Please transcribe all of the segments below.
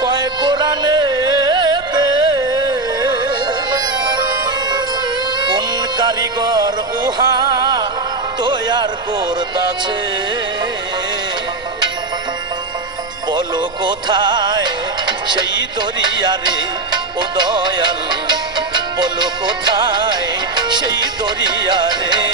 কয় কোরআনে কোন কারিগর উহা তৈয়ার করতাছে? বলো কোথায় সেই দরিয়ারে, ও দয়াল? বলো কোথায় সেই দরিয়ারে?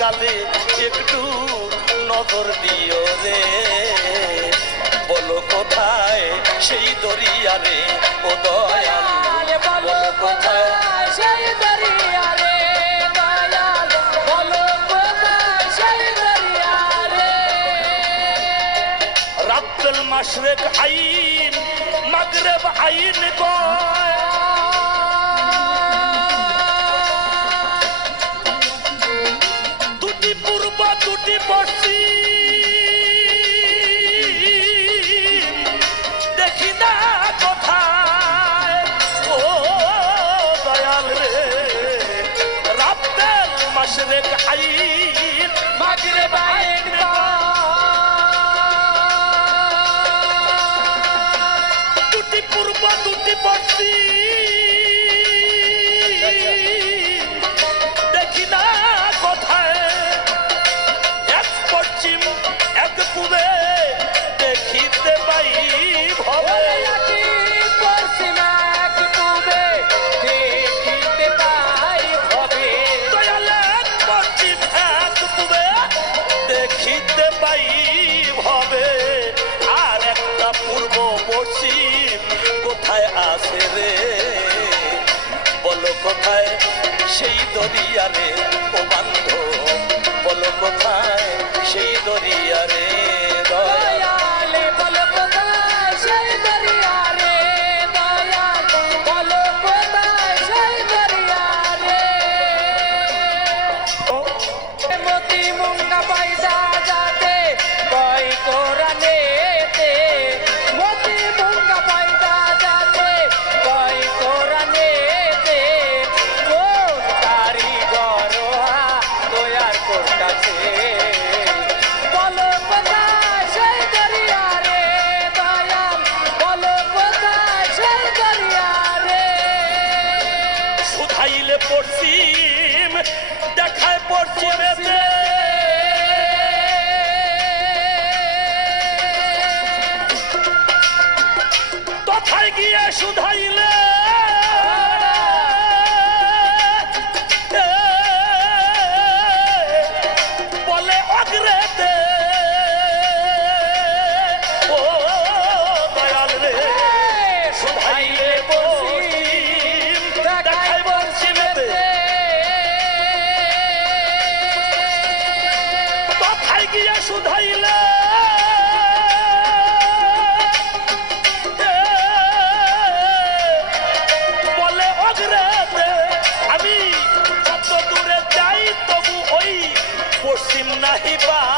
কালে একটু নজর দিও রে। বলো কোথায় সেই দরিয়ারে? ও দয়াল, বলো কোথায় সেই দরিয়া রে আইন, মাগরিব আইন কয়। পূর্ব দুটি পশ্চিম দেখি না কোথায়। ও দয়াল রে রাব্দুল মাশরিক আইন মাগরিব আইন দুটি পূর্ব, দুটি পশ্চিম। পশ্চিম কোথায় আছে রে? বলো কোথায়? সেই দরিয়ারে, ও বান্ধব, বলো কোথায়? সেই দরিয়ারে, দয়া। তথায় গিয়ে শুধাইলে। গিয়ে বলে অগ্রেতে আমি যত দূরে যাই তবু ওই পশ্চিম নাহি পাই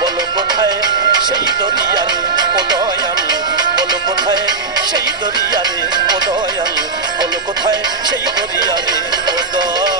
বলো কোথায় সেই দরিয়ারে ও দয়াল? বলো কোথায় সেই দরিয়ারে ও দয়াল? বলো কোথায় সেই দরিয়ারে ও দয়াল?